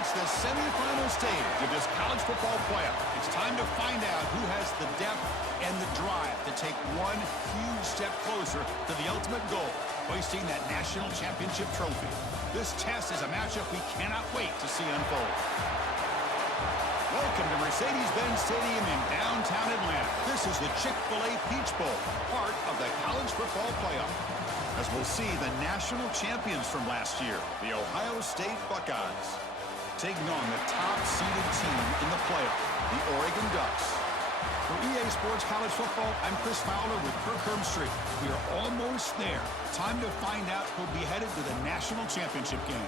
reached the semifinal stage of this college football playoff. It's time to find out who has the depth and the drive to take one huge step closer to the ultimate goal, hoisting that national championship trophy. This test is a matchup we cannot wait to see unfold. Welcome to Mercedes-Benz Stadium in downtown Atlanta. This is the Chick-fil-A Peach Bowl, part of the college football playoff. As we'll see the national champions from last year, the Ohio State Buckeyes, taking on the top-seeded team in the playoff, the Oregon Ducks. For EA Sports College Football, I'm Chris Fowler with Kirk Herbstreit. We are almost there. Time to find out who'll be headed to the national championship game.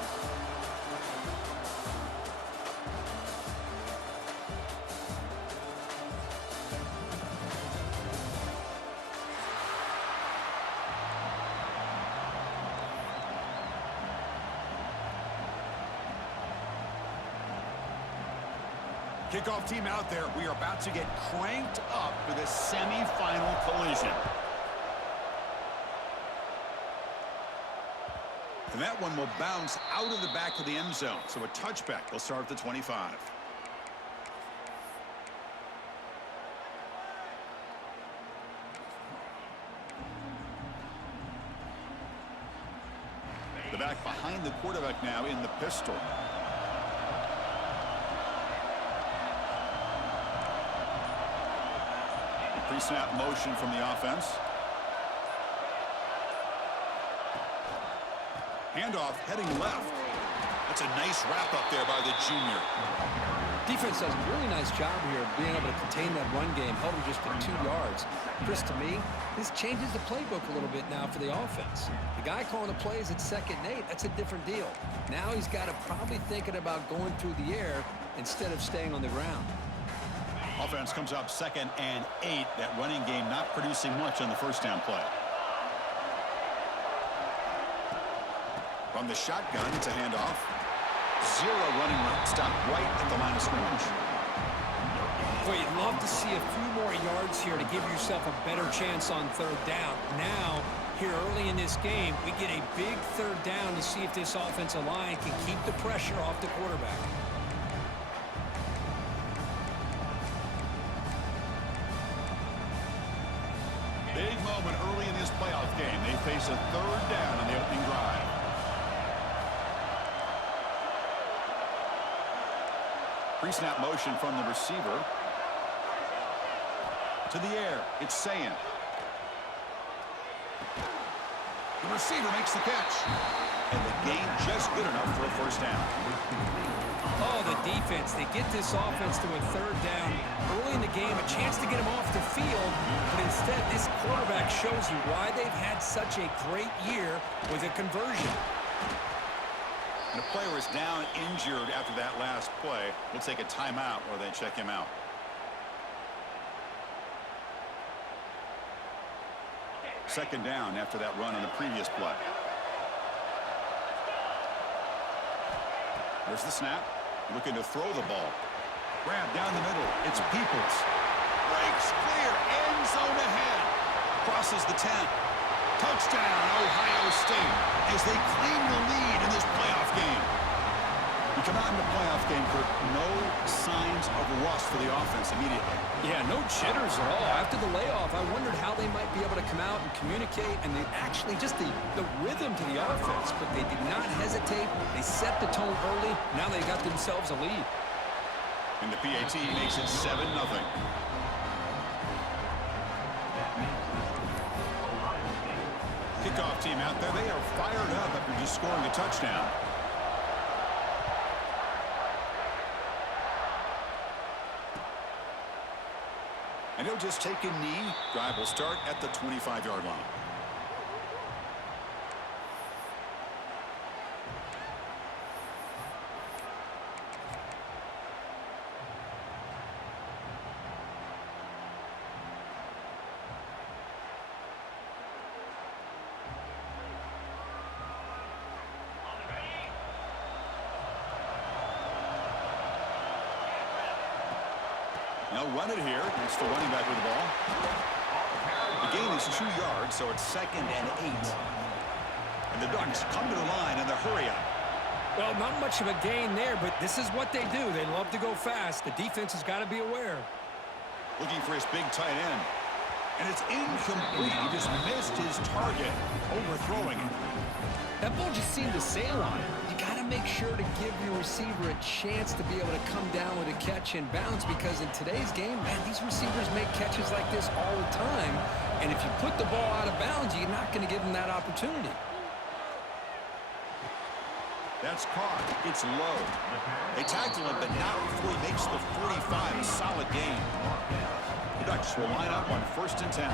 Kickoff team out there. We are about to get cranked up for the semifinal collision. And that one will bounce out of the back of the end zone. So a touchback will start at the 25. The back behind the quarterback now in the pistol. Pre-snap motion from the offense. Handoff heading left. That's a nice wrap up there by the junior. Defense does a really nice job here of being able to contain that run game, held him just for 2 yards. Chris, to me, this changes the playbook a little bit now for the offense. The guy calling the plays at 2nd and 8, that's a different deal. Now he's got to probably thinking about going through the air instead of staying on the ground. Offense comes up 2nd and 8. That running game not producing much on the first down play. From the shotgun, it's a handoff. Zero running route. Stop right at the line of scrimmage. Boy, you'd love to see a few more yards here to give yourself a better chance on 3rd down. Now, here early in this game, we get a big 3rd down to see if this offensive line can keep the pressure off the quarterback. Big moment early in this playoff game. They face a 3rd down on the opening drive. Pre-snap motion from the receiver. To the air. It's Sayin. The receiver makes the catch. And the gain just good enough for a 1st down. Oh, the defense. They get this offense to a 3rd down early in the game, a chance to get him off the field, but instead this quarterback shows you why they've had such a great year with a conversion. And a player is down injured after that last play. We'll take a timeout while they check him out. Second down after that run on the previous play. There's the snap. Looking to throw the ball. Grab down the middle. It's Peoples. Breaks clear. End zone ahead. Crosses the 10. Touchdown, Ohio State, as they claim the lead in this playoff game. We come out in the playoff game, Kirk. No signs of rust for the offense immediately. Yeah, no jitters at all. After the layoff, I wondered how they might be able to come out and communicate, and they actually just the rhythm to the offense, but they did not hesitate. They set the tone early. Now they got themselves a lead. And the PAT makes it 7-0. Kickoff team out there. They are fired up after just scoring a touchdown. And he'll just take a knee. Drive will start at the 25-yard line. Now run it here. It's the running back with the ball. The gain is 2 yards, so it's 2nd and 8. And the Ducks come to the line in the hurry up. Well, not much of a gain there, but this is what they do. They love to go fast. The defense has got to be aware. Looking for his big tight end. And it's incomplete. He just missed his target, overthrowing it. That ball just seemed to sail on it. You got to make sure to give your receiver a chance to be able to come down with a catch and bounce, because in today's game, man, these receivers make catches like this all the time. And if you put the ball out of bounds, you're not going to give them that opportunity. That's caught. It's low. They tackle him, but not before he makes the 45. A solid gain. The Ducks will line up on 1st and 10.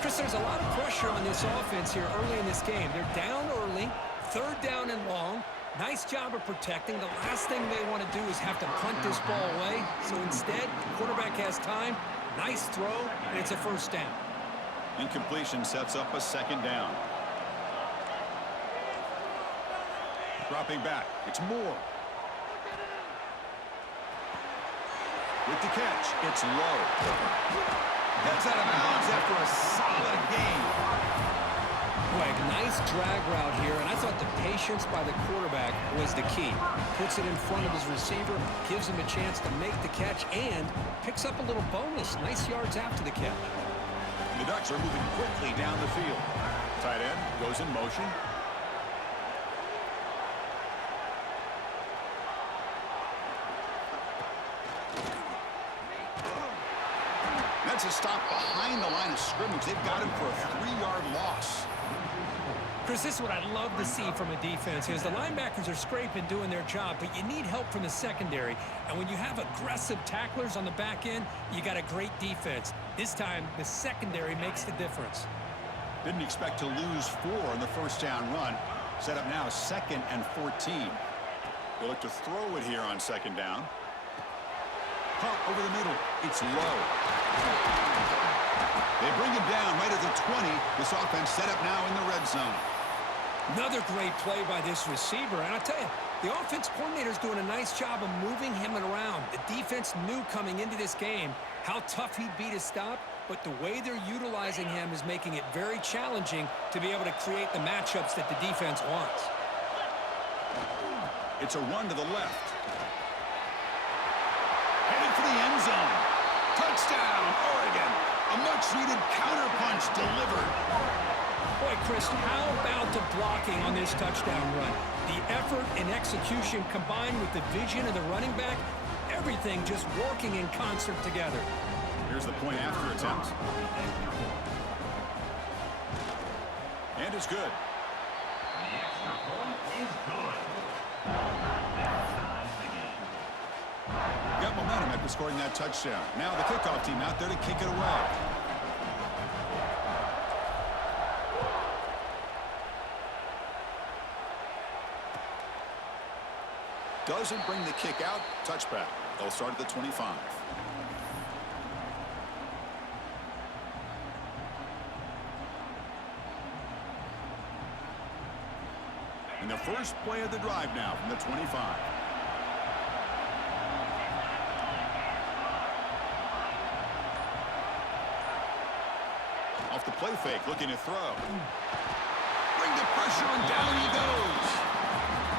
Chris, there's a lot of pressure on this offense here early in this game. They're down early, 3rd down and long. Nice job of protecting. The last thing they want to do is have to punt this ball away. So instead, the quarterback has time. Nice throw, and it's a 1st down. Incompletion sets up a 2nd down. Dropping back. It's Moore. With the catch, it's low. That's out of bounds after a solid gain. Boy, nice drag route here, and I thought the patience by the quarterback was the key. Puts it in front of his receiver, gives him a chance to make the catch, and picks up a little bonus. Nice yards after the catch. The Ducks are moving quickly down the field. Tight end goes in motion. That's a stop behind the line of scrimmage. They've got him for a 3-yard loss. Chris, this is what I love to see from a defense is the linebackers are scraping, doing their job, but you need help from the secondary. And when you have aggressive tacklers on the back end, you got a great defense. This time, the secondary makes the difference. Didn't expect to lose 4 on the 1st down run. Set up now 2nd and 14. They look to throw it here on 2nd down. Pump over the middle. It's low. They bring him down right at the 20. This offense set up now in the red zone. Another great play by this receiver. And I'll tell you, the offense coordinator's doing a nice job of moving him around. The defense knew coming into this game how tough he'd be to stop, but the way they're utilizing him is making it very challenging to be able to create the matchups that the defense wants. It's a run to the left. Headed for the end zone. Touchdown, Oregon. A much-needed counterpunch delivered. Boy, Chris, how about the blocking on this touchdown run? The effort and execution combined with the vision of the running back, everything just working in concert together. Here's the point after attempt. And it's good. Got momentum after scoring that touchdown. Now the kickoff team out there to kick it away. Doesn't bring the kick out. Touchback. They'll start at the 25. And the first play of the drive now from the 25. Off the play fake, looking to throw. Bring the pressure and down he goes.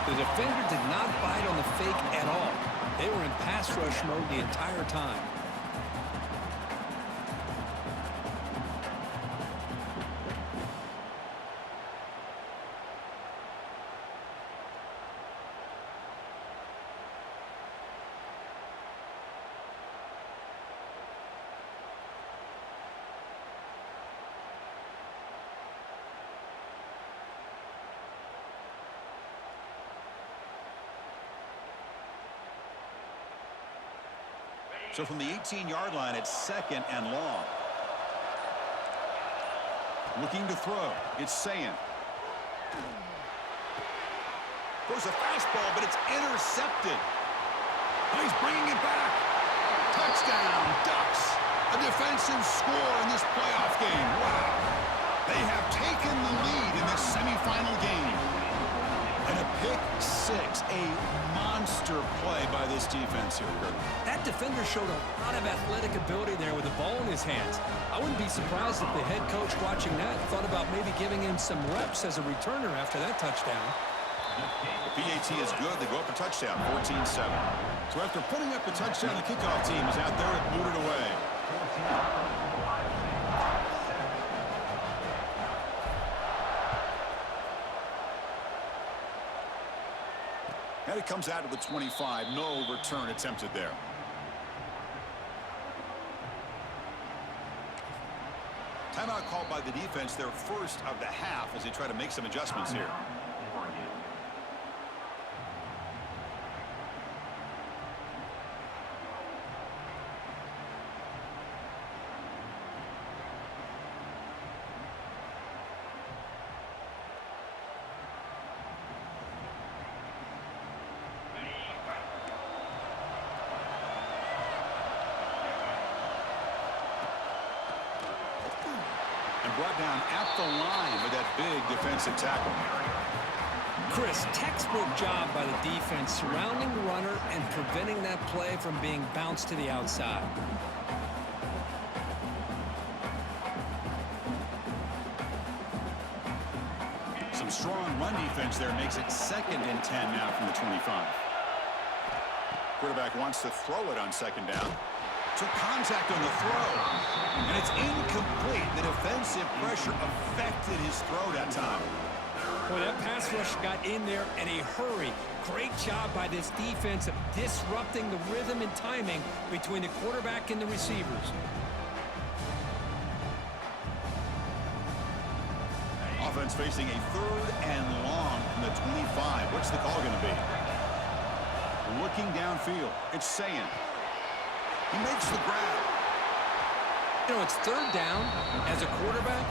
The defender did not bite on the fake at all. They were in pass rush mode the entire time. So from the 18-yard line, it's 2nd and long. Looking to throw. It's Sayan. Throws a fastball, but it's intercepted. And he's bringing it back. Touchdown, Ducks. A defensive score in this playoff game. Wow. They have taken the lead in this semifinal game. And a pick six, a monster play by this defense here, Kurt. That defender showed a lot of athletic ability there with the ball in his hands. I wouldn't be surprised if the head coach watching that thought about maybe giving him some reps as a returner after that touchdown. The PAT is good. They go up a touchdown, 14-7. So after putting up the touchdown, the kickoff team is out there and booted away. And it comes out to the 25. No return attempted there. Timeout called by the defense, their first of the half, as they try to make some adjustments here. Brought down at the line with that big defensive tackle. Chris, textbook job by the defense surrounding the runner and preventing that play from being bounced to the outside. Some strong run defense there makes it 2nd and 10 now from the 25. Quarterback wants to throw it on 2nd down. Took contact on the throw, and it's incomplete. The defensive pressure affected his throw that time. Boy, that pass rush got in there in a hurry. Great job by this defense of disrupting the rhythm and timing between the quarterback and the receivers. Offense facing a 3rd and long from the 25. What's the call going to be? Looking downfield. It's Sayan. He makes the grab. You know, it's 3rd down. As a quarterback,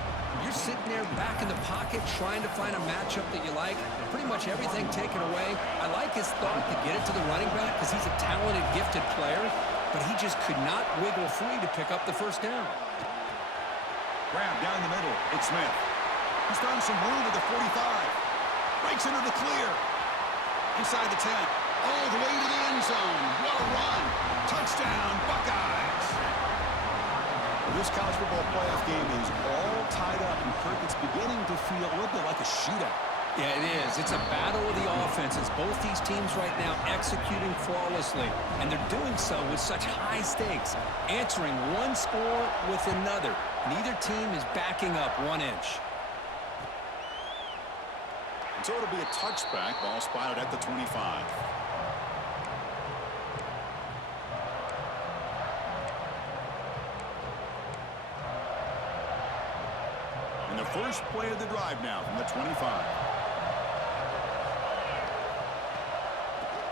you're sitting there back in the pocket trying to find a matchup that you like. Pretty much everything taken away. I like his thought to get it to the running back because he's a talented, gifted player, but he just could not wiggle free to pick up the 1st down. Grab down the middle. It's Smith. He's found some room at the 45. Breaks into the clear. Inside the 10. All the way to the end zone. What a run. Touchdown, Buckeyes. This college football playoff game is all tied up, and Kirk, it's beginning to feel a little bit like a shootout. Yeah, it is. It's a battle of the offenses. Both these teams right now executing flawlessly, and they're doing so with such high stakes, answering one score with another. Neither team is backing up 1 inch. And so it'll be a touchback. Ball spotted at the 25. And the first play of the drive now from the 25.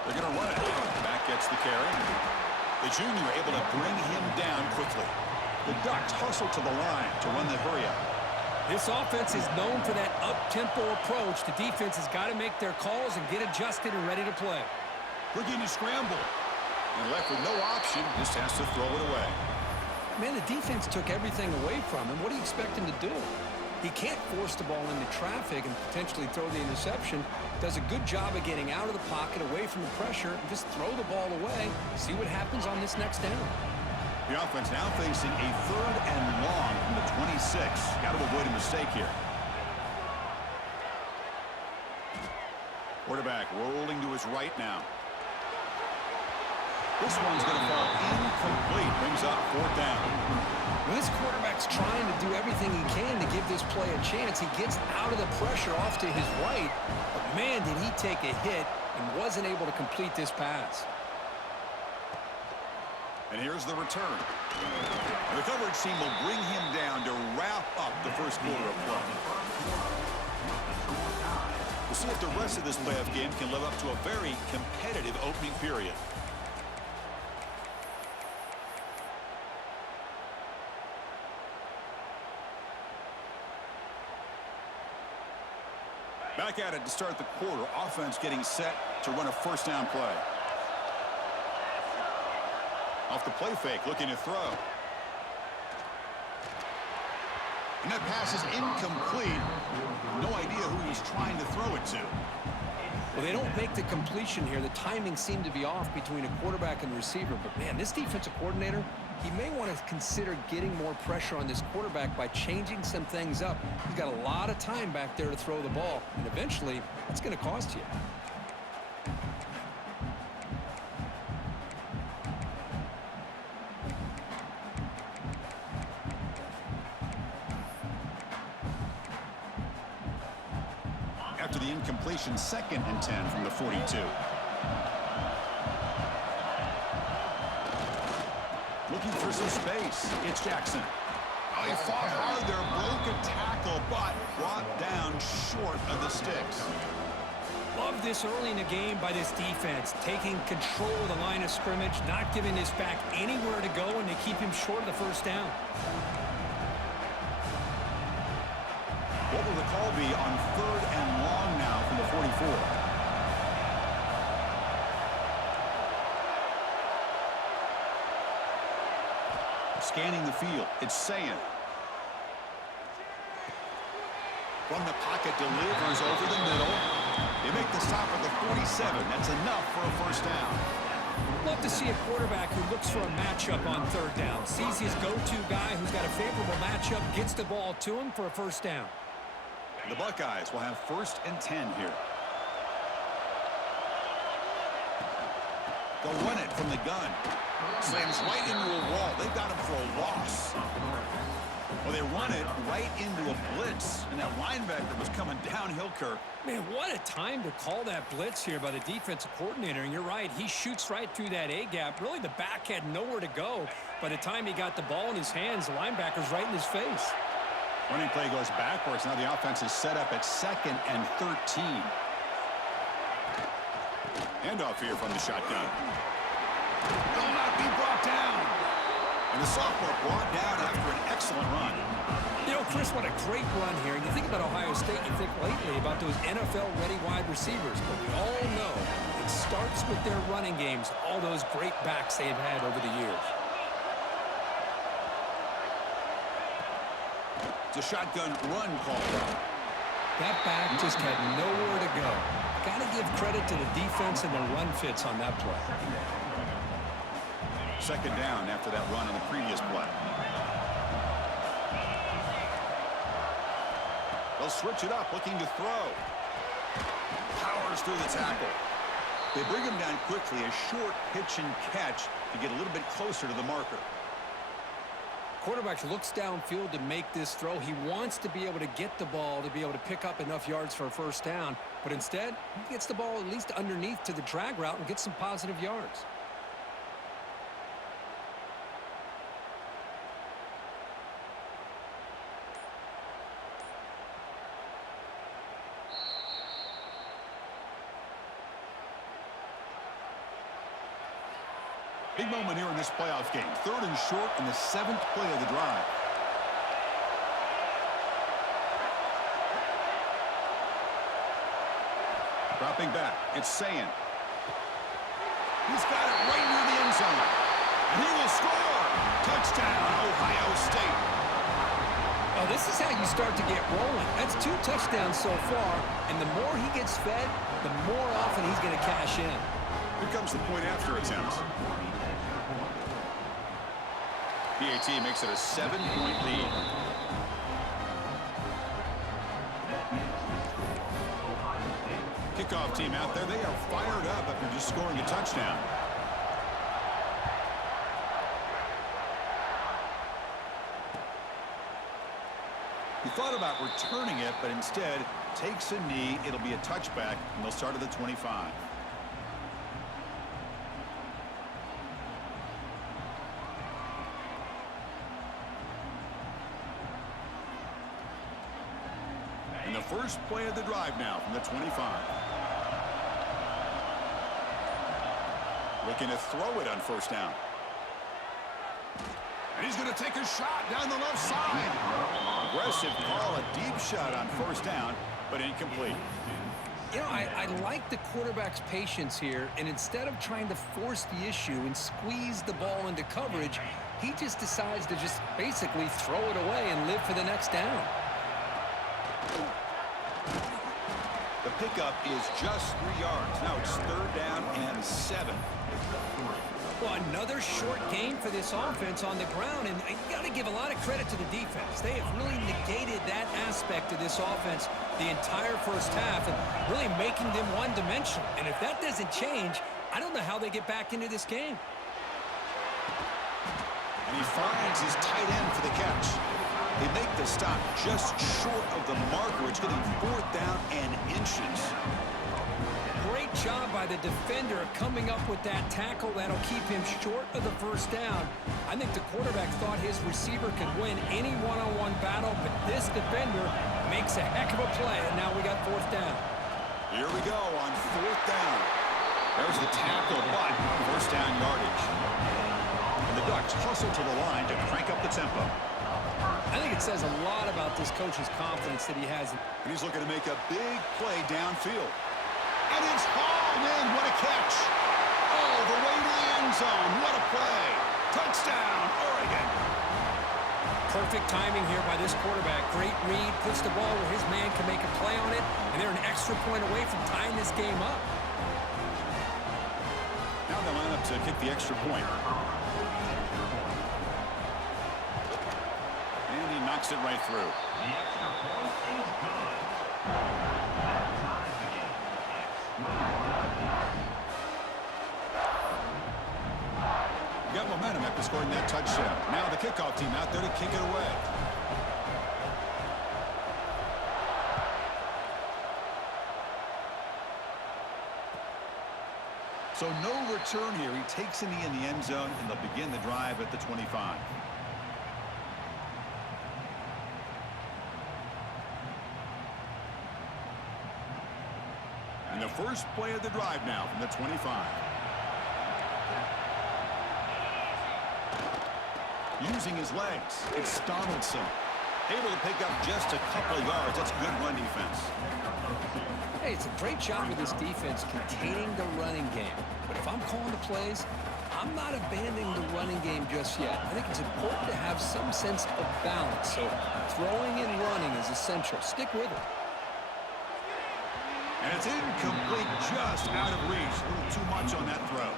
They're going to run it. Back gets the carry. The junior able to bring him down quickly. The Ducks hustle to the line to run the hurry-up. This offense is known for that up-tempo approach. The defense has got to make their calls and get adjusted and ready to play. Looking to scramble. And left with no option, just has to throw it away. Man, the defense took everything away from him. What do you expect him to do? He can't force the ball into traffic and potentially throw the interception. Does a good job of getting out of the pocket, away from the pressure, and just throw the ball away. See what happens on this next down. The offense now facing a 3rd and long from the 26. Got to avoid a mistake here. Quarterback rolling to his right now. This one's going to fall incomplete. Brings up 4th down. When this quarterback's trying to do everything he can to give this play a chance, he gets out of the pressure off to his right. But man, did he take a hit and wasn't able to complete this pass. And here's the return. And the coverage team will bring him down to wrap up the first quarter of play. We'll see if the rest of this playoff game can live up to a very competitive opening period. Back at it to start the quarter. Offense getting set to run a 1st down play. Off the play fake, looking to throw. And that pass is incomplete. No idea who he's trying to throw it to. Well, they don't make the completion here. The timing seemed to be off between a quarterback and receiver. But, man, this defensive coordinator, he may want to consider getting more pressure on this quarterback by changing some things up. He's got a lot of time back there to throw the ball. And eventually, That's going to cost you. After the incompletion, 2nd and 10 from the 42. Looking for some space. It's Jackson. Oh, he fought hard there, broke a tackle, but brought down short of the sticks. Love this early in the game by this defense, taking control of the line of scrimmage, not giving this back anywhere to go, and they keep him short of the first down. What will the call be on 3rd and long now from the 44? Scanning the field, it's Sayin. From the pocket, delivers over the middle. They make the stop at the 47. That's enough for a first down. Love to see a quarterback who looks for a matchup on 3rd down, sees his go-to guy who's got a favorable matchup, gets the ball to him for a first down. The Buckeyes will have 1st and 10 here. They'll run it from the gun. Slams right into a wall. They've got him for a loss. Well, they run it right into a blitz, and that linebacker was coming downhill, Kirk. Man, what a time to call that blitz here by the defensive coordinator. And you're right, he shoots right through that A-gap. Really, the back had nowhere to go. By the time he got the ball in his hands, the linebacker's right in his face. Running play goes backwards. Now the offense is set up at 2nd and 13. Handoff here from the shotgun. Will not be brought down. And the sophomore brought down after an excellent run. You know, Chris, what a great run here. And you think about Ohio State, you think lately about those NFL-ready wide receivers. But we all know it starts with their running games, all those great backs they've had over the years. It's a shotgun run call. That back just had nowhere to go. Got to give credit to the defense and the run fits on that play. 2nd down after that run on the previous play. They'll switch it up, looking to throw. Powers through the tackle. They bring him down quickly, a short pitch and catch to get a little bit closer to the marker. Quarterback looks downfield to make this throw. He wants to be able to get the ball to be able to pick up enough yards for a first down, but instead, he gets the ball at least underneath to the drag route and gets some positive yards. Big moment here in this playoff game. 3rd and short in the 7th play of the drive. Dropping back, it's Sayin. He's got it right near the end zone. And he will score. Touchdown, Ohio State. Oh, this is how you start to get rolling. That's 2 touchdowns so far, and the more he gets fed, the more often he's going to cash in. Here comes the point after attempt. PAT makes it a 7-point lead. Kickoff team out there. They are fired up after just scoring a touchdown. He thought about returning it, but instead takes a knee. It'll be a touchback, and they'll start at the 25. And the first play of the drive now from the 25. Looking to throw it on first down. And he's going to take a shot down the left side. Aggressive call, a deep shot on first down, but incomplete. You know, I like the quarterback's patience here, and instead of trying to force the issue and squeeze the ball into coverage, he just decides to just basically throw it away and live for the next down. The pickup is just 3 yards. Now it's 3rd down and 7. Well, another short game for this offense on the ground, and you got to give a lot of credit to the defense. They have really negated that aspect of this offense. the entire first half and really making them one-dimensional. And if that doesn't change, I don't know how they get back into this game. And he finds his tight end for the catch. They make the stop just short of the marker. It's getting 4th down and inches. Great job by the defender coming up with that tackle that'll keep him short of the first down. I think the quarterback thought his receiver could win any one-on-one battle, but this defender makes a heck of a play, and now we got 4th down. Here we go on 4th down. There's the tackle, but 1st down yardage. And the Ducks hustle to the line to crank up the tempo. I think it says a lot about this coach's confidence that he has. And he's looking to make a big play downfield. And it's hauled in. What a catch. Oh, the way to the end zone. What a play. Touchdown, Oregon. Perfect timing here by this quarterback. Great read. Puts the ball where his man can make a play on it. And they're an extra point away from tying this game up. Now they line up to kick the extra point. And he knocks it right through. The extra point is good. Got momentum after scoring that touchdown. Now the kickoff team out there to kick it away. So no return here. He takes in the end zone, and they'll begin the drive at the 25. And the first play of the drive now from the 25. Using his legs, it's Donaldson. Able to pick up just a couple of yards. That's good run defense. Hey, it's a great job with this defense containing the running game. But if I'm calling the plays, I'm not abandoning the running game just yet. I think it's important to have some sense of balance. So throwing and running is essential. Stick with it. And it's incomplete, just out of reach. A little too much on that throw.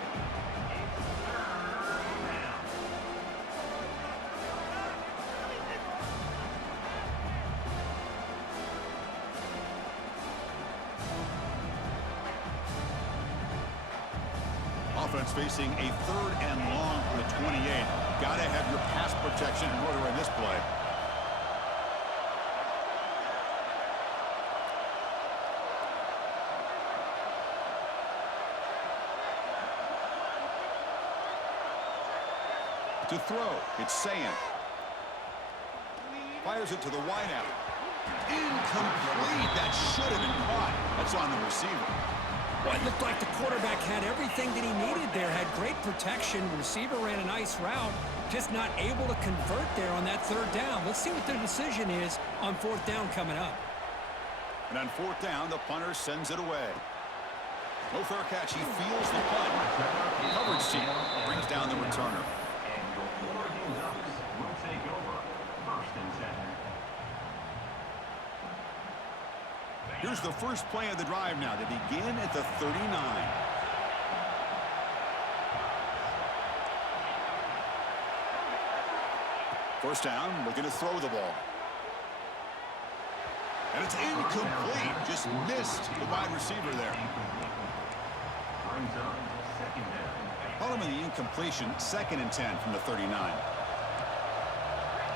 Offense facing a 3rd and long from the 28. Got to have your pass protection in order in this play. To throw, it's Sand. Fires it to the wideout. Incomplete. That should have been caught. That's on the receiver. Well, it looked like the quarterback had everything that he needed there. Had great protection. The receiver ran a nice route. Just not able to convert there on that 3rd down. Let's see what their decision is on 4th down coming up. And on 4th down, the punter sends it away. No fair catch. He feels the punt. Coverage team brings down the returner. And your Oregon Ducks will take over 1st and 10. Here's the first play of the drive now. They begin at the 39. First down, looking to throw the ball. And it's incomplete. Just missed the wide receiver there. Brings up 2nd down. Call him in the incompletion, 2nd and 10 from the 39.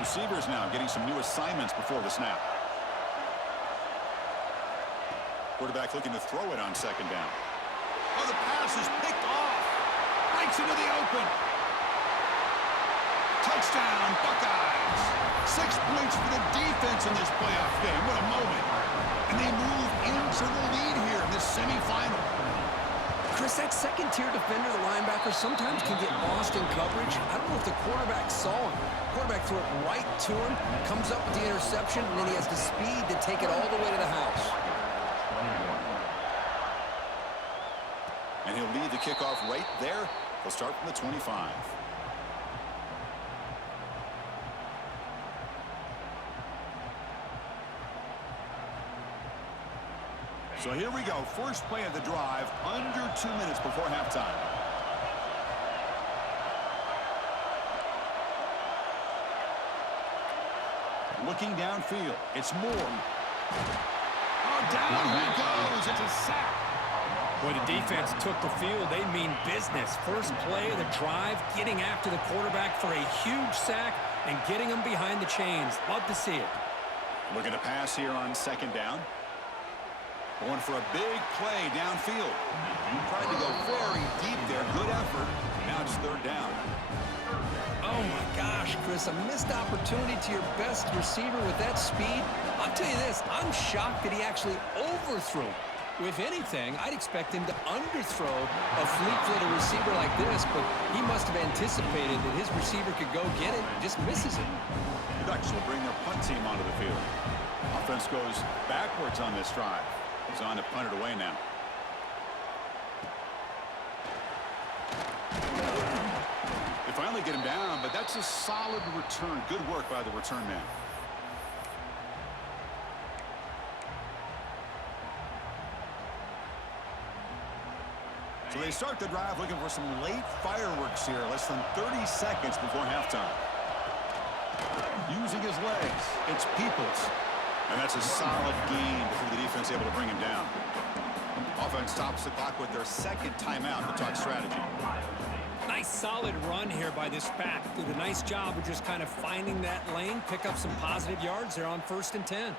Receivers now getting some new assignments before the snap. Quarterback looking to throw it on 2nd down. Oh, the pass is picked off. Breaks into the open. Touchdown, Buckeyes. 6 points for the defense in this playoff game. What a moment. And they move into the lead here in this semifinal. Chris, that second-tier defender, the linebacker, sometimes can get lost in coverage. I don't know if the quarterback saw him. Quarterback threw it right to him, comes up with the interception, and then he has the speed to take it all the way to the house. And he'll lead the kickoff right there. He'll start from the 25. So here we go. First play of the drive, under 2 minutes before halftime. Looking downfield, it's Moore. down he goes. It's a sack. Boy, the defense took the field. They mean business. First play of the drive, getting after the quarterback for a huge sack and getting him behind the chains. Love to see it. Looking to pass here on second down. Going for a big play downfield. Tried to go very deep there. Good effort. Now it's third down. Oh, my gosh, Chris, a missed opportunity to your best receiver with that speed. I'll tell you this, I'm shocked that he actually overthrew. If anything, I'd expect him to underthrow a fleet-footed receiver like this, but he must have anticipated that his receiver could go get it and just misses it. The Ducks will bring their punt team onto the field. Offense goes backwards on this drive. He's on to punt it away now. They finally get him down, but that's a solid return. Good work by the return man. So they start the drive looking for some late fireworks here. Less than 30 seconds before halftime. Using his legs, it's Peoples. And that's a solid gain before the defense able to bring him down. Offense stops the clock with their second timeout to talk strategy. Nice solid run here by this back. Did a nice job of just kind of finding that lane, pick up some positive yards there on 1st and 10.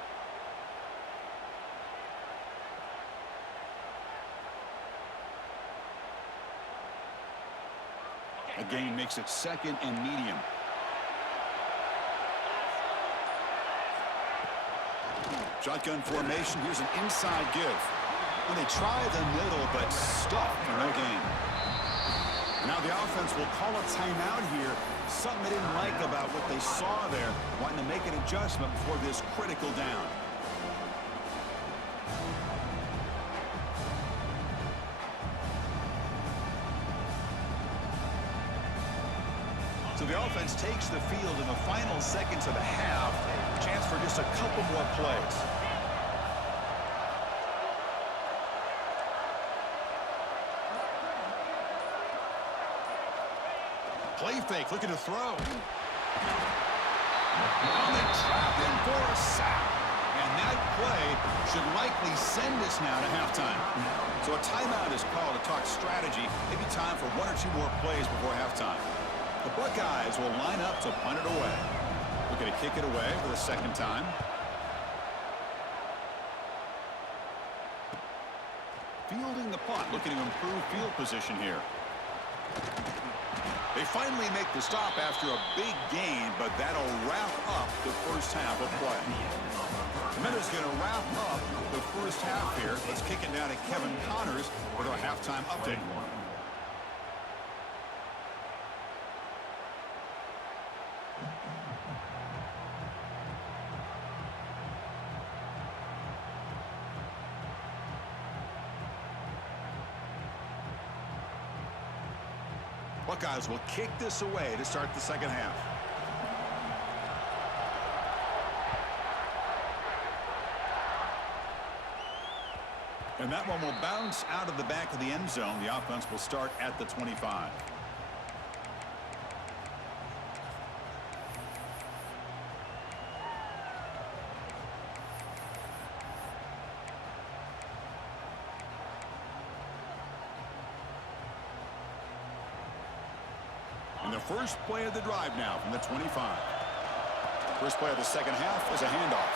A gain makes it second and medium. Shotgun formation. Here's an inside give. When they try the middle, but stuck for no gain. Now the offense will call a timeout here. Something they didn't like about what they saw there. Wanting to make an adjustment before this critical down. So the offense takes the field in the final seconds of the half. Chance for just a couple more plays. Play fake, looking to throw. And they trap him for a sack. And that play should likely send us now to halftime. So a timeout is called to talk strategy. Maybe time for one or two more plays before halftime. The Buckeyes will line up to punt it away. Looking to kick it away for the second time. Fielding the punt, looking to improve field position here. They finally make the stop after a big gain, but that'll wrap up the first half of play. The Minutes going to wrap up the first half here. Let's kick it down to Kevin Connors with our halftime update. Buckeyes will kick this away to start the second half. And that one will bounce out of the back of the end zone. The offense will start at the 25. And the first play of the drive now from the 25. First play of the second half is a handoff.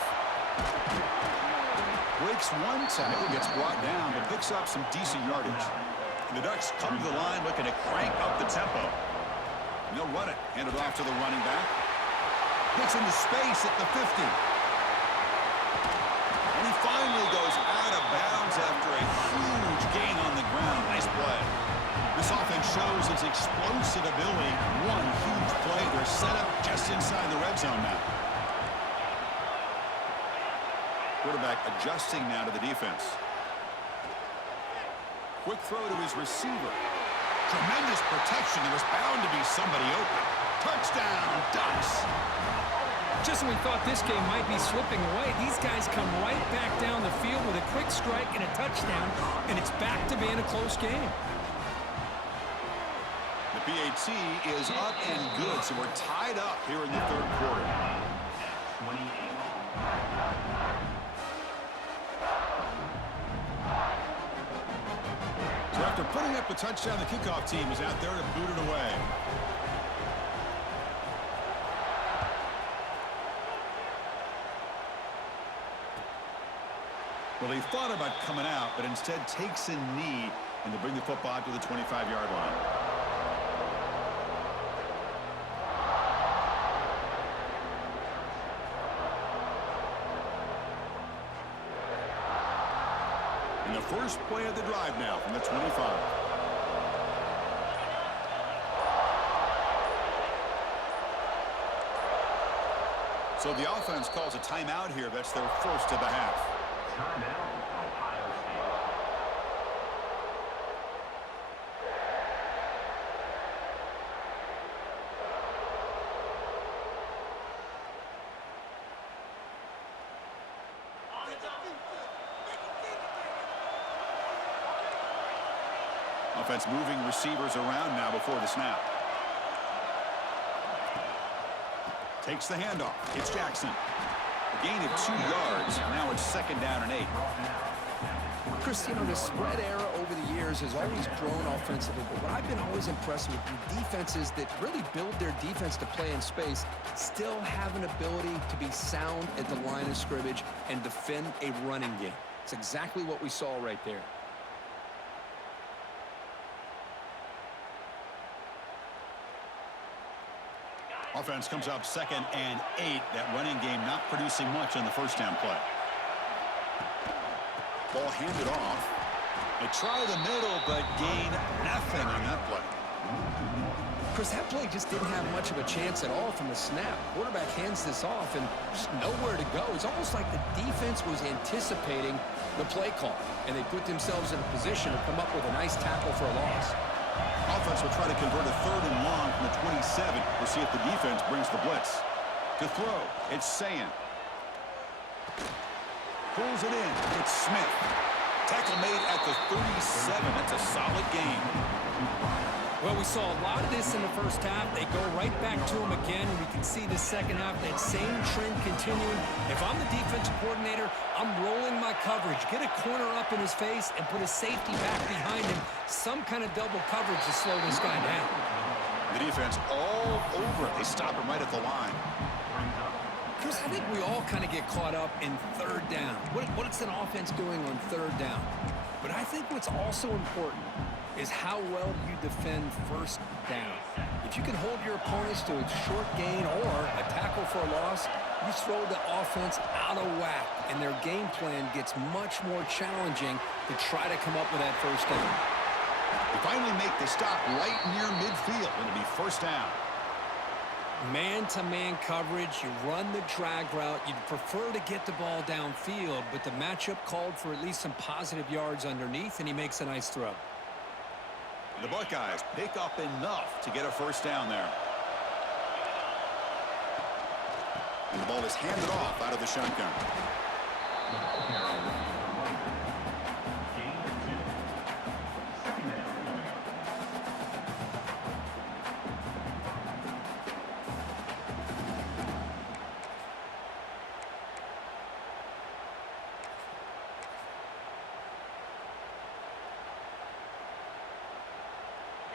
Breaks one tackle, gets brought down, but picks up some decent yardage. And the Ducks come to the line looking to crank up the tempo. And they'll run it. Hand it off to the running back. Gets into space at the 50. And he finally goes out of bounds after a huge gain on the ground. Nice play. This offense shows its explosive ability. One huge play. They're set up just inside the red zone now. Quarterback adjusting now to the defense. Quick throw to his receiver. Tremendous protection. There was bound to be somebody open. Touchdown, Ducks. Just when we thought this game might be slipping away, these guys come right back down the field with a quick strike and a touchdown, and it's back to being a close game. The PAT is up and good, so we're tied up here in the third quarter. After putting up the touchdown, the kickoff team is out there to boot it away. Well, he thought about coming out, but instead takes a knee, and they bring the football to the 25-yard line. And the first play of the drive now from the 25. So the offense calls a timeout here. That's their first of the half. Timeout, Ohio State. Offense moving receivers around now before the snap. Takes the handoff. It's Jackson. A gain of 2 yards. Now it's 2nd down and 8. Chris, you know, the spread era over the years has always grown offensively, but what I've been always impressed with defenses that really build their defense to play in space still have an ability to be sound at the line of scrimmage and defend a running game. It's exactly what we saw right there. Offense comes up 2nd and 8. That running game not producing much on the first down play. Ball handed off. They try the middle, but gain nothing on that play. Chris, that play just didn't have much of a chance at all from the snap. Quarterback hands this off and just nowhere to go. It's almost like the defense was anticipating the play call, and they put themselves in a position to come up with a nice tackle for a loss. Offense will try to convert a 3rd and long from the 27. We'll see if the defense brings the blitz. To throw, it's Sayin. Pulls it in. It's Smith. Tackle made at the 37. That's a solid gain. Well, we saw a lot of this in the first half. They go right back to him again, and we can see the second half, that same trend continuing. If I'm the defensive coordinator, I'm rolling my coverage. Get a corner up in his face and put a safety back behind him. Some kind of double coverage to slow this guy down. The defense all over it. They stop him right at the line. Chris, I think we all kind of get caught up in 3rd down. What's an offense doing on 3rd down? But I think what's also important is how well you defend 1st down. If you can hold your opponents to a short gain or a tackle for a loss, you throw the offense out of whack, and their game plan gets much more challenging to try to come up with that 1st down. They finally make the stop right near midfield. It'll be 1st down. Man-to-man coverage, you run the drag route. You'd prefer to get the ball downfield, but the matchup called for at least some positive yards underneath, and he makes a nice throw. The Buckeyes pick up enough to get a 1st down there. And the ball is handed off out of the shotgun.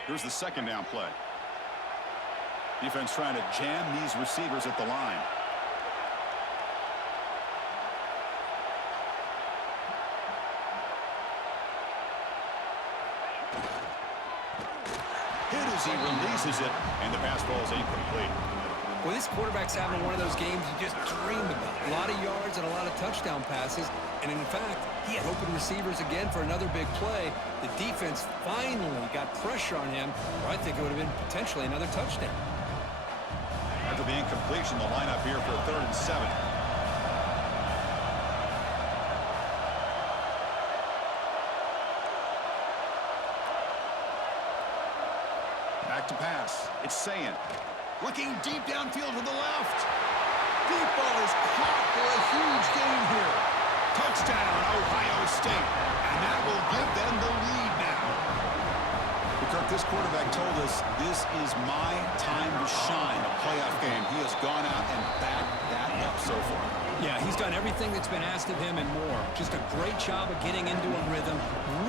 Here's the 2nd down play. Defense trying to jam these receivers at the line. Hit as he releases it, and the pass ball is incomplete. Well, this quarterback's having one of those games you just dream about. A lot of yards and a lot of touchdown passes. And in fact, he had open receivers again for another big play. The defense finally got pressure on him, or I think it would have been potentially another touchdown. After the incompletion, the lineup here for a 3rd and 7. Back to pass. It's Sayin. Looking deep downfield to the left. Deep ball is caught for a huge gain here. Touchdown, Ohio State. And that will give them the lead now. The Kirk, this quarterback told us this is my time to shine, a playoff game. He has gone out and backed that up so far. Yeah, he's done everything that's been asked of him and more. Just a great job of getting into a rhythm.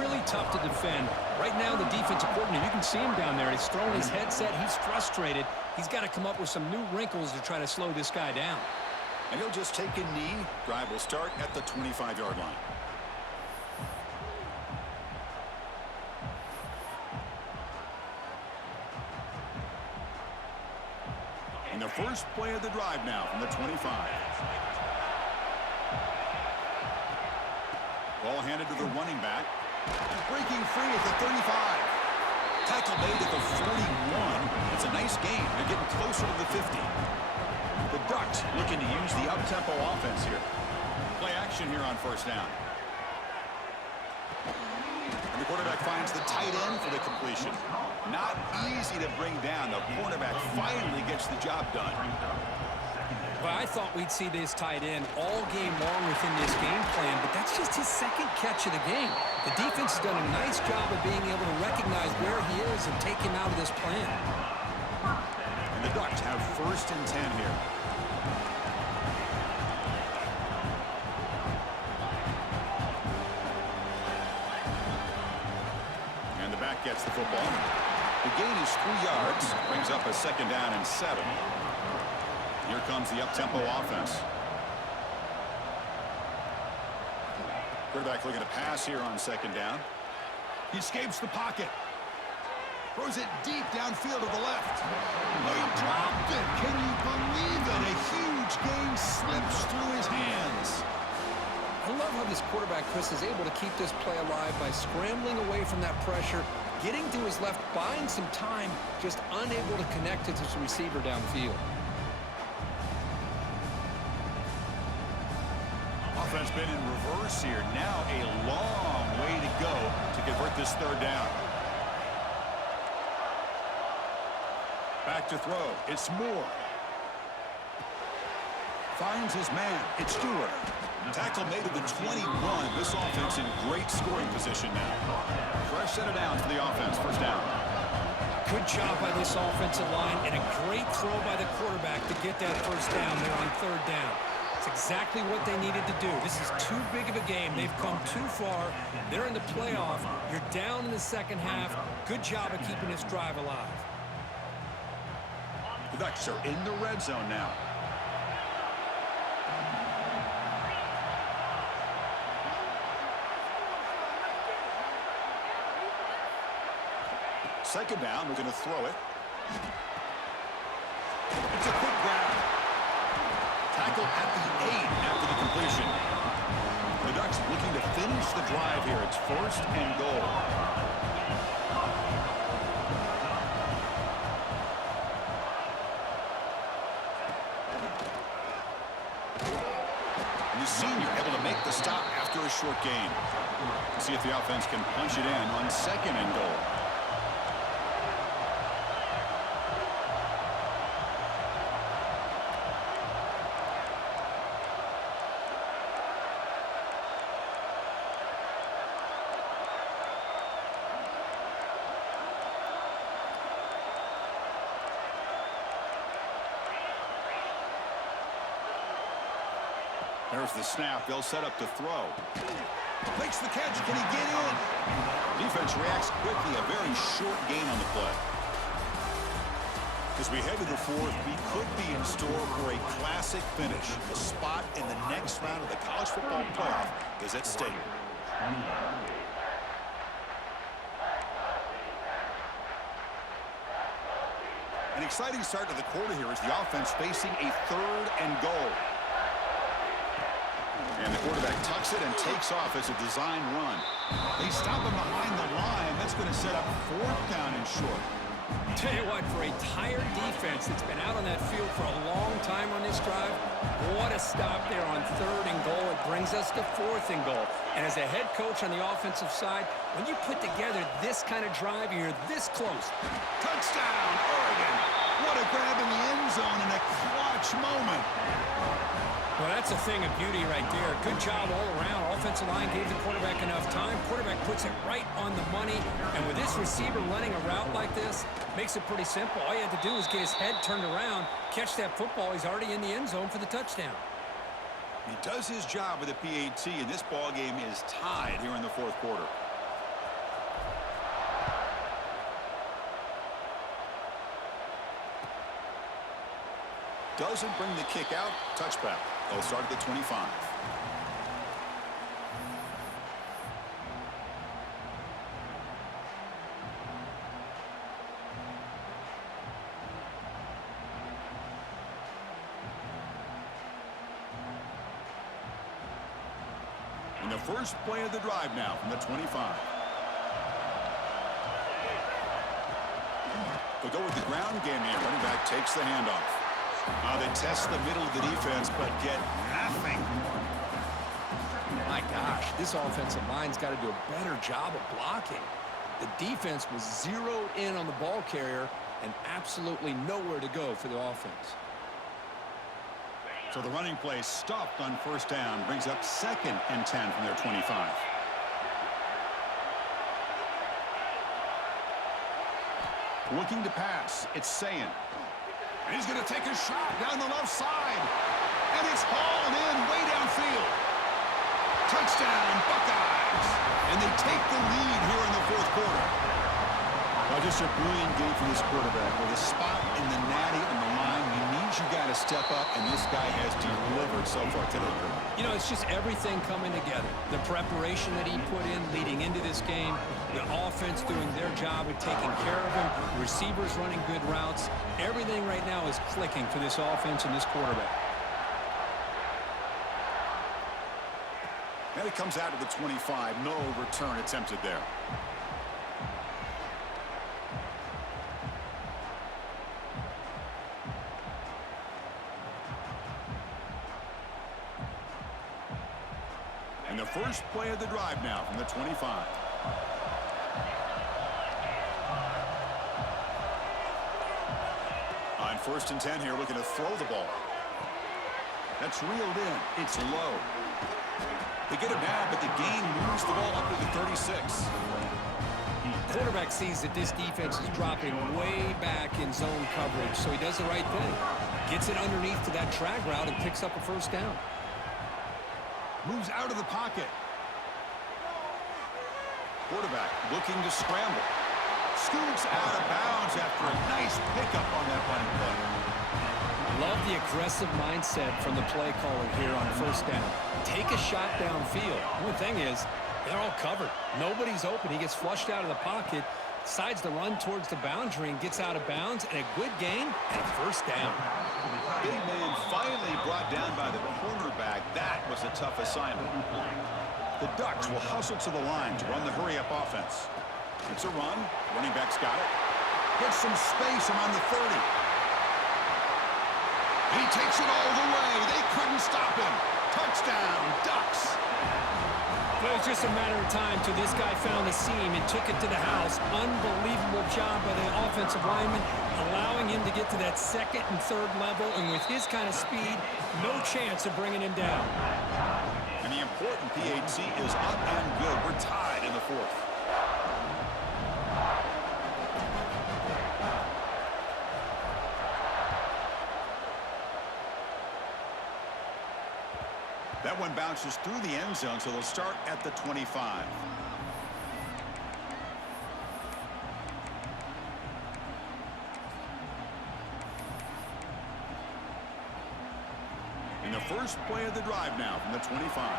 Really tough to defend. Right now, the defensive coordinator, you can see him down there. He's throwing his headset. He's frustrated. He's got to come up with some new wrinkles to try to slow this guy down. And he'll just take a knee. Drive will start at the 25-yard line. And the first play of the drive now from the 25. Ball handed to the running back. He's breaking free at the 35. Tackle made at the 41. It's a nice game. They're getting closer to the 50. The Ducks looking to use the up-tempo offense here. Play action here on first down. And the quarterback finds the tight end for the completion. Not easy to bring down. The cornerback finally gets the job done. Well, I thought we'd see this tight end all game long within this game plan, but that's just his second catch of the game. The defense has done a nice job of being able to recognize where he is and take him out of this plan. And the Ducks have first and 10 here. And the back gets the football. The gain is 3 yards, brings up a second down and 7. Here comes the up-tempo offense. Quarterback looking to pass here on second down. He escapes the pocket. Throws it deep downfield to the left. He dropped it. Can you believe it? A huge gain slips through his hands. I love how this quarterback, Chris, is able to keep this play alive by scrambling away from that pressure, getting to his left, buying some time, just unable to connect to his receiver downfield. Offense been in reverse here. Now a long way to go to convert this third down. Back to throw. It's Moore. Finds his man. It's Stewart. Tackle made at the 21. This offense in great scoring position now. Fresh set of downs for the offense. First down. Good job by this offensive line and a great throw by the quarterback to get that first down there on third down. It's exactly what they needed to do. This is too big of a game. They've come too far. They're in the playoff. You're down in the second half. Good job of keeping this drive alive. The Ducks are in the red zone now. Second down, we're going to throw it. It's a quick grab. Tackle at the 8 after the completion. The Ducks looking to finish the drive here. It's first and goal. And the senior able to make the stop after a short gain. See if the offense can punch it in on second and goal. There's the snap. They'll set up to throw. Makes the catch. Can he get in? Defense reacts quickly. A very short gain on the play. As we head to the fourth, we could be in store for a classic finish. The spot in the next round of the college football playoff is at stake. An exciting start to the quarter here as the offense facing a third and goal. And the quarterback tucks it and takes off as a design run. They stop him behind the line. That's going to set up fourth down and short. Tell you what, for a tired defense that's been out on that field for a long time on this drive, what a stop there on third and goal. It brings us to fourth and goal. And as a head coach on the offensive side, when you put together this kind of drive, you're this close. Touchdown, Oregon. What a grab in the end zone in a clutch moment. Well, that's a thing of beauty right there. Good job all around. Offensive line gave the quarterback enough time. Quarterback puts it right on the money. And with this receiver running a route like this, makes it pretty simple. All you had to do was get his head turned around, catch that football. He's already in the end zone for the touchdown. He does his job with a PAT, and this ball game is tied here in the fourth quarter. Doesn't bring the kick out. Touchback. They'll start at the 25. And the first play of the drive now from the 25. They'll go with the ground game here. Running back takes the handoff. They test the middle of the defense, but get nothing. My gosh, this offensive line's got to do a better job of blocking. The defense was zeroed in on the ball carrier and absolutely nowhere to go for the offense. So the running play stopped on first down, brings up 2nd and 10 from their 25. Looking to pass, it's Sayin. And he's going to take a shot down the left side. And it's hauled in way downfield. Touchdown, Buckeyes. And they take the lead here in the fourth quarter. Well, just a brilliant game for this quarterback. With a spot in the natty on the line, he needs you got to step up, and this guy has delivered so far today. You know, it's just everything coming together. The preparation that he put in leading into this game, the offense doing their job of taking care of him, receivers running good routes. Everything right now is clicking for this offense and this quarterback. And it comes out to the 25. No return attempted there. And the first play of the drive now from the 25. On 1st and 10 here, looking to throw the ball. That's reeled in. It's low. They get it now, but the gain moves the ball up to the 36. Quarterback sees that this defense is dropping way back in zone coverage, so he does the right thing. Gets it underneath to that drag route and picks up a first down. Moves out of the pocket. Quarterback looking to scramble. Scoots out of bounds after a nice pickup on that running play. Love the aggressive mindset from the play caller here on first down. Take a shot downfield. The only thing is, they're all covered. Nobody's open. He gets flushed out of the pocket, decides to run towards the boundary and gets out of bounds, and a good gain and a first down. Big man finally brought down by the cornerback. That was a tough assignment. The Ducks will hustle to the line to run the hurry-up offense. It's a run. Running back's got it. Gets some space around the 30. He takes it all the way. They couldn't stop him. Touchdown, Ducks. Well, it was just a matter of time till this guy found the seam and took it to the house. Unbelievable job by the offensive lineman, allowing him to get to that 2nd and 3rd level. And with his kind of speed, no chance of bringing him down. And the important PAT is up and good. We're tied in the 4th. That one bounces through the end zone, so they'll start at the 25. In the first play of the drive now from the 25.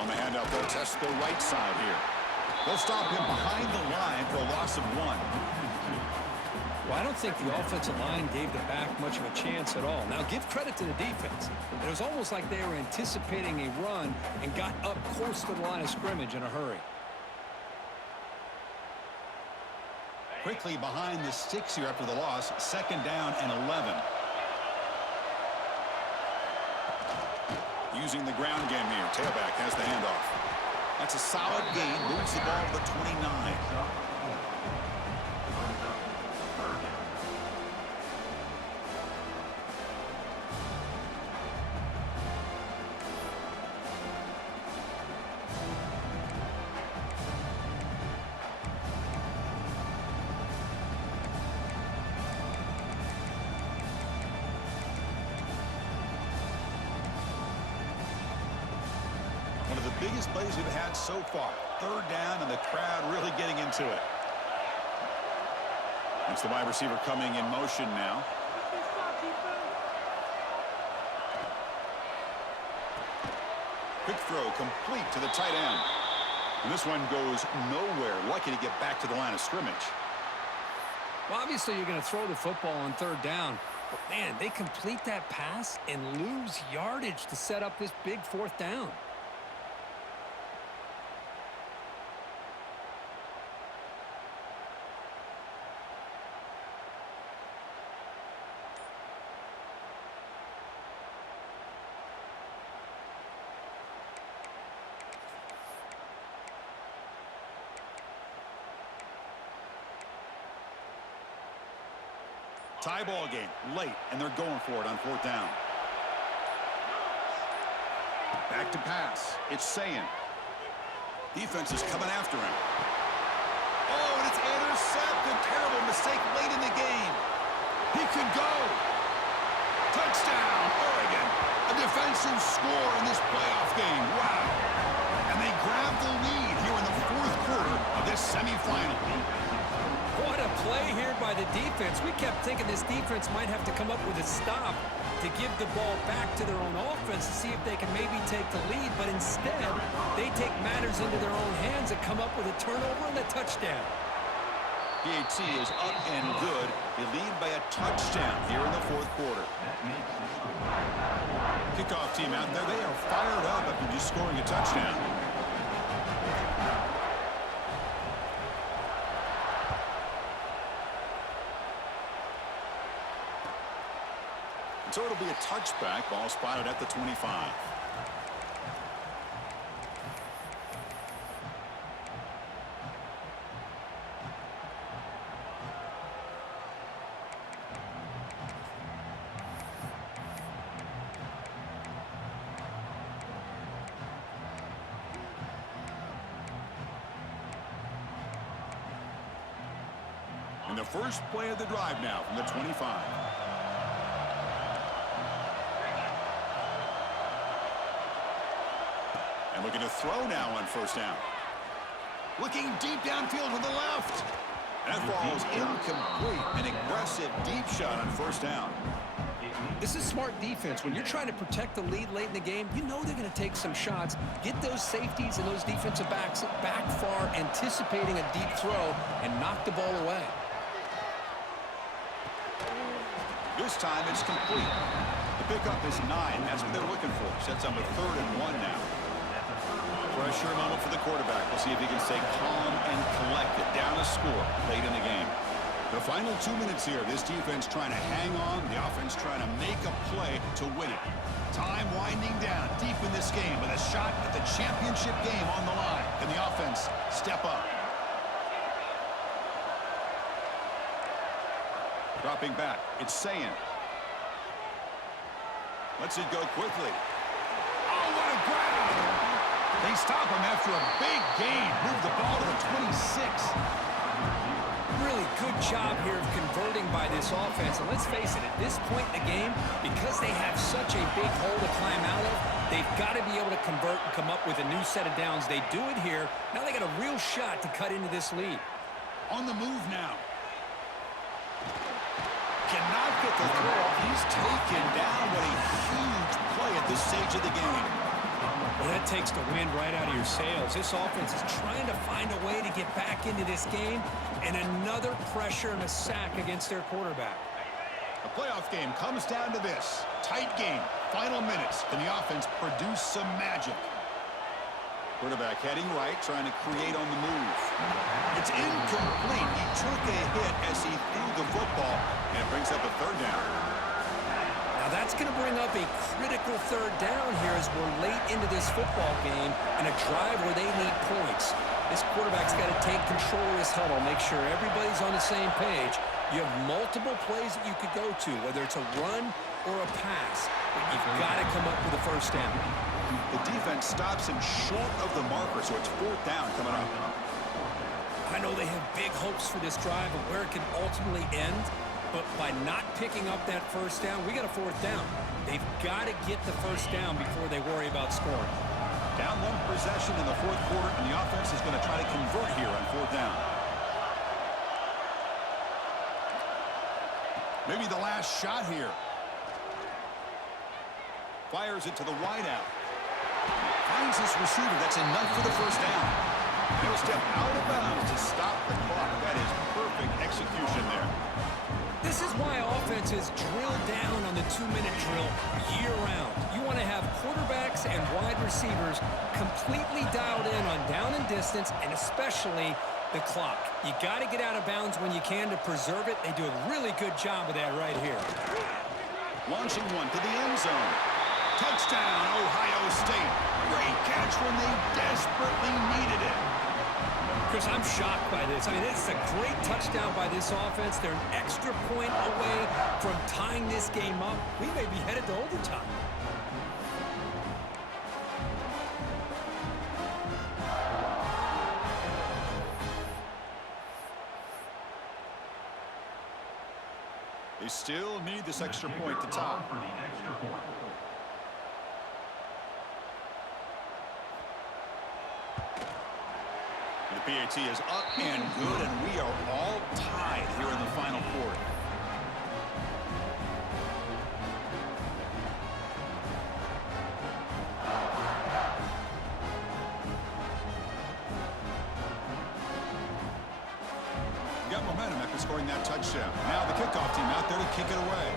On the handout, they'll test the right side here. They'll stop him behind the line for a loss of 1. Well, I don't think the offensive line gave the back much of a chance at all. Now, give credit to the defense. It was almost like they were anticipating a run and got up close to the line of scrimmage in a hurry. Quickly behind the sticks here after the loss. 2nd down and 11. Using the ground game here. Tailback has the handoff. That's a solid gain. Moves the ball to the 29. biggest plays we've had so far. Third down and the crowd really getting into it. It's the wide receiver coming in motion now. Quick throw complete to the tight end. And this one goes nowhere. Lucky to get back to the line of scrimmage. Well, obviously you're going to throw the football on third down. But, man, they complete that pass and lose yardage to set up this big fourth down. Tie ball game late, and they're going for it on fourth down. Back to pass. It's Sayin. Defense is coming after him. Oh, and it's intercepted. Terrible mistake late in the game. He could go. Touchdown, Oregon. A defensive score in this playoff game. Wow. And they grab the lead here in the fourth quarter of this semifinal. What a play here by the defense. We kept thinking this defense might have to come up with a stop to give the ball back to their own offense to see if they can maybe take the lead. But instead, they take matters into their own hands and come up with a turnover and a touchdown. PAT is up and good. They lead by a touchdown here in the fourth quarter. Kickoff team out there, they are fired up after just scoring a touchdown. So it'll be a touchback. Ball spotted at the 25. And the first play of the drive now from the 25. And looking to throw now on first down. Looking deep downfield to the left. That ball is incomplete. An aggressive deep shot on first down. This is smart defense. When you're trying to protect the lead late in the game, you know they're going to take some shots, get those safeties and those defensive backs back far, anticipating a deep throw, and knock the ball away. This time it's complete. The pickup is 9. That's what they're looking for. Sets up a 3rd and 1 now. Pressure moment for the quarterback. We'll see if he can stay calm and collected. Down a score late in the game. The final 2 minutes here. This defense trying to hang on. The offense trying to make a play to win it. Time winding down deep in this game with a shot at the championship game on the line. Can the offense step up? Dropping back. It's Sayin. Lets it go quickly. Oh, what a grab! They stop him after a big gain. Move the ball to the 26. Really good job here of converting by this offense. And let's face it, at this point in the game, because they have such a big hole to climb out of, they've got to be able to convert and come up with a new set of downs. They do it here. Now they got a real shot to cut into this lead. On the move now. Cannot get the throw. He's taken down. What a huge play at this stage of the game. Well, that takes the wind right out of your sails. This offense is trying to find a way to get back into this game, and another pressure and a sack against their quarterback. The playoff game comes down to this. Tight game. Final minutes. Can the offense produce some magic? Quarterback heading right, trying to create on the move. It's incomplete. He took a hit as he threw the football, and it brings up a 3rd down. Now that's going to bring up a critical 3rd down here as we're late into this football game in a drive where they need points. This quarterback's got to take control of this huddle, make sure everybody's on the same page. You have multiple plays that you could go to, whether it's a run or a pass. But you've got to come up with a first down. The defense stops him short of the marker, so it's 4th down coming up. I know they have big hopes for this drive and where it can ultimately end, but by not picking up that first down, we got a 4th down. They've got to get the first down before they worry about scoring. Down one possession in the fourth quarter, and the offense is going to try to convert here on fourth down. Maybe the last shot here. Fires it to the wideout. Finds his receiver. That's enough for the first down. He'll step out of bounds to stop the clock. That is perfect execution there. This is why offenses drill down on the 2-minute drill year-round. You want to have quarterbacks and wide receivers completely dialed in on down and distance, and especially the clock. You got to get out of bounds when you can to preserve it. They do a really good job of that right here. Launching one to the end zone. Touchdown, Ohio State. Great catch when they desperately needed it. Chris, I'm shocked by this. I mean, it's a great touchdown by this offense. They're an extra point away from tying this game up. We may be headed to overtime. They still need this extra point to top. For the extra point. The PAT is up and good, and we are all tied here in the final quarter. We got momentum after scoring that touchdown. Now the kickoff team out there to kick it away.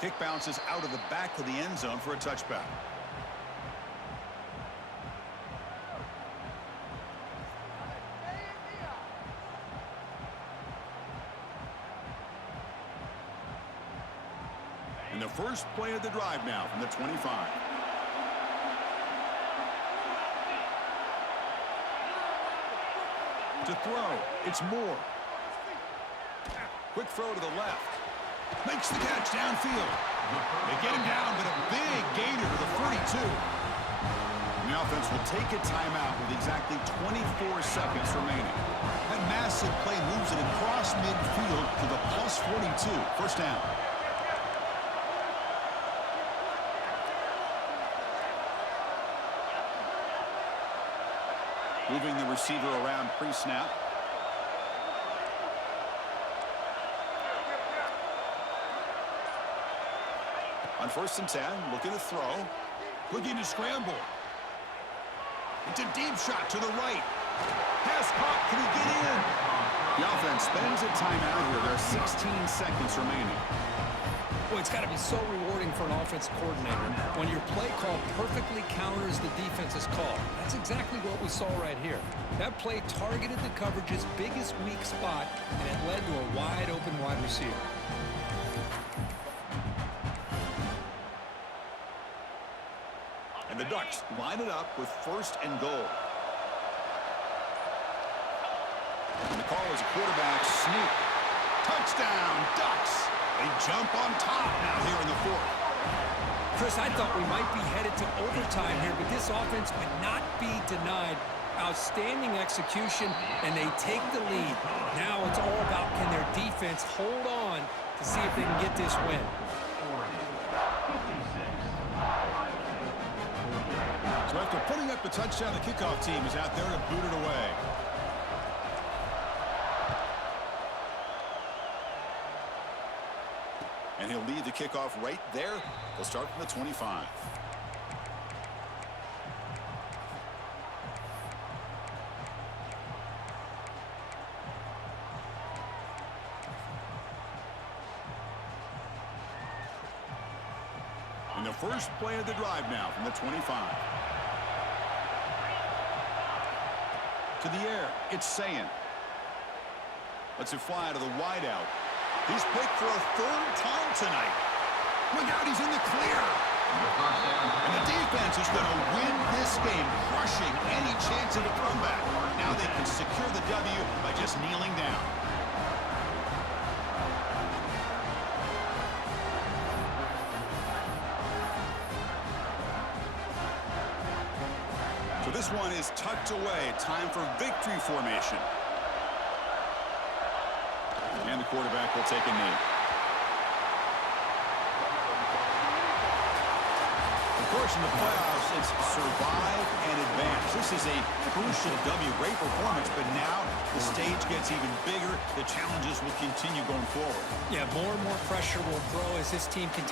Kick bounces out of the back of the end zone for a touchback. And the first play of the drive now from the 25. To throw, it's Moore. Quick throw to the left. Makes the catch downfield. They get him down, but a big gainer to the 42. And the offense will take a timeout with exactly 24 seconds remaining. That massive play moves it across midfield to the plus 42. First down. Moving the receiver around pre-snap. On 1st and 10, looking to throw. Looking to scramble. It's a deep shot to the right. Pass caught. Can he get in? The offense spends a timeout here. There are 16 seconds remaining. Boy, it's got to be so rewarding for an offense coordinator when your play call perfectly counters the defense's call. That's exactly what we saw right here. That play targeted the coverage's biggest weak spot, and it led to a wide-open wide receiver. And the Ducks line it up with 1st and goal. And the call is a quarterback sneak. Touchdown, Ducks! They jump on top now here in the 4th. Chris, I thought we might be headed to overtime here, but this offense would not be denied. Outstanding execution, and they take the lead. Now it's all about can their defense hold on to see if they can get this win. So after putting up the touchdown, the kickoff team is out there to boot it away. And he'll lead the kickoff right there. They'll start from the 25. And the first play of the drive now from the 25. To the air, it's Sayin. Lets it fly to the wideout. He's picked for a 3rd time tonight. Look out, he's in the clear. And the defense is going to win this game, crushing any chance of a comeback. Now they can secure the W by just kneeling down. So this one is tucked away. Time for victory formation. And the quarterback will take a knee. course, in the playoffs, it's survive and advance. This is a crucial W. Great performance, but now the stage gets even bigger. The challenges will continue going forward. Yeah, more and more pressure will grow as this team continues.